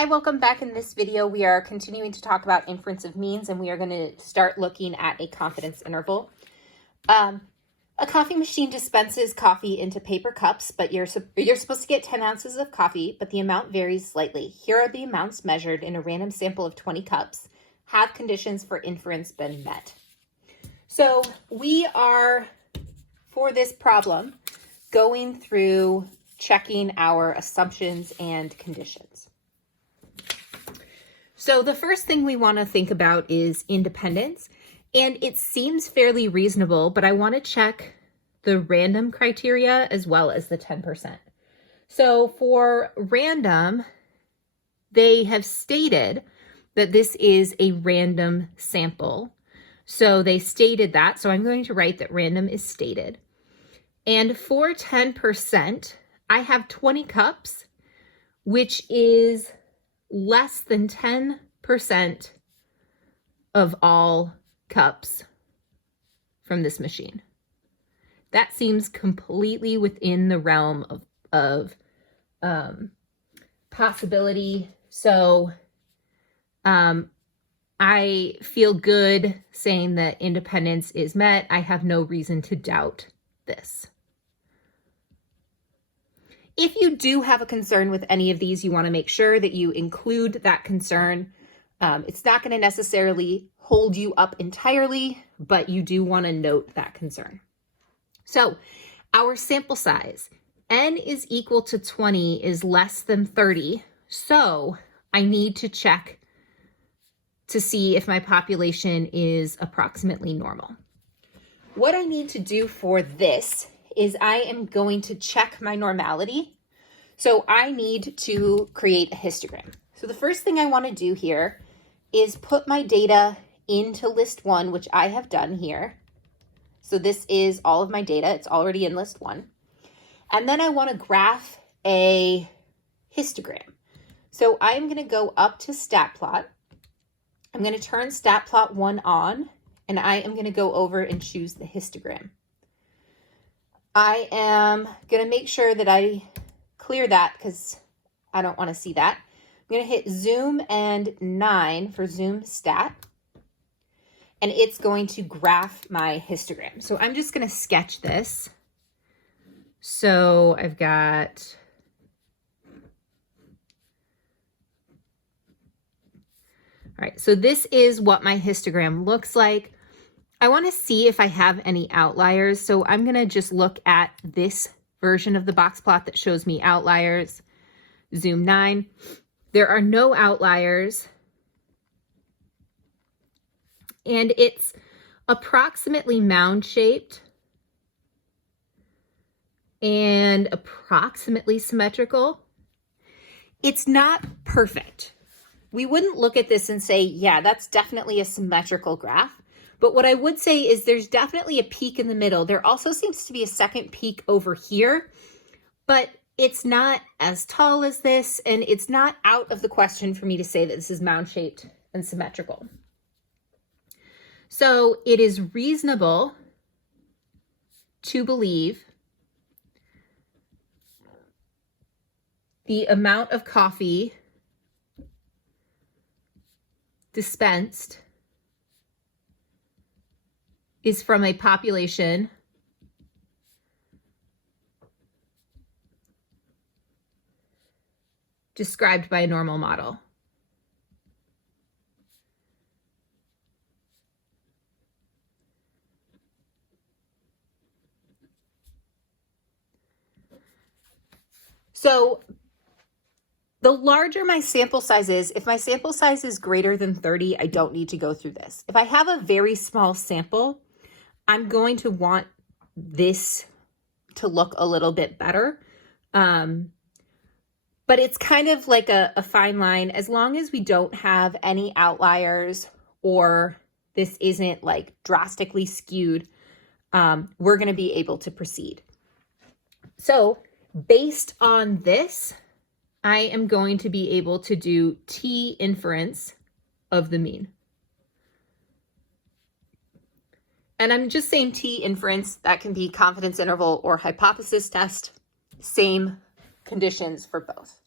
Hi, welcome back. In this video, we are continuing to talk about inference of means, and we are going to start looking at a confidence interval. A coffee machine dispenses coffee into paper cups, but you're supposed to get 10 ounces of coffee, but the amount varies slightly. Here are the amounts measured in a random sample of 20 cups. Have conditions for inference been met? So we are, for this problem, going through checking our assumptions and conditions. So the first thing we want to think about is independence, and it seems fairly reasonable, but I want to check the random criteria as well as the 10%. So for random, they have stated that this is a random sample. So they stated that, so I'm going to write that random is stated. And for 10%, I have 20 cups, which is less than 10% of all cups from this machine. That seems completely within the realm of possibility. So I feel good saying that independence is met. I have no reason to doubt this. If you do have a concern with any of these, you want to make sure that you include that concern. It's not going to necessarily hold you up entirely, but you do want to note that concern. So our sample size, n is equal to 20 is less than 30. So I need to check to see if my population is approximately normal. What I need to do for this is I am going to check my normality. So I need to create a histogram. So the first thing I want to do here is put my data into list 1, which I have done here. So this is all of my data. It's already in list 1. And then I want to graph a histogram. So I'm going to go up to stat plot. I'm going to turn stat plot 1 on, and I am going to go over and choose the histogram. I am going to make sure that I clear that because I don't want to see that. I'm going to hit zoom and 9 for zoom stat, and it's going to graph my histogram. So I'm just going to sketch this. So I've got all right, so this is what my histogram looks like. I want to see if I have any outliers. So I'm going to just look at this version of the box plot that shows me outliers. Zoom 9. There are no outliers. And it's approximately mound shaped and approximately symmetrical. It's not perfect. We wouldn't look at this and say, yeah, that's definitely a symmetrical graph. But what I would say is there's definitely a peak in the middle. There also seems to be a second peak over here, but it's not as tall as this, and it's not out of the question for me to say that this is mound-shaped and symmetrical. So it is reasonable to believe the amount of coffee dispensed is from a population described by a normal model. So the larger my sample size is, if my sample size is greater than 30, I don't need to go through this. If I have a very small sample, I'm going to want this to look a little bit better. But it's kind of like a fine line. As long as we don't have any outliers or this isn't like drastically skewed, we're going to be able to proceed. So based on this, I am going to be able to do T inference of the mean. And I'm just saying T inference, that can be confidence interval or hypothesis test, same conditions for both.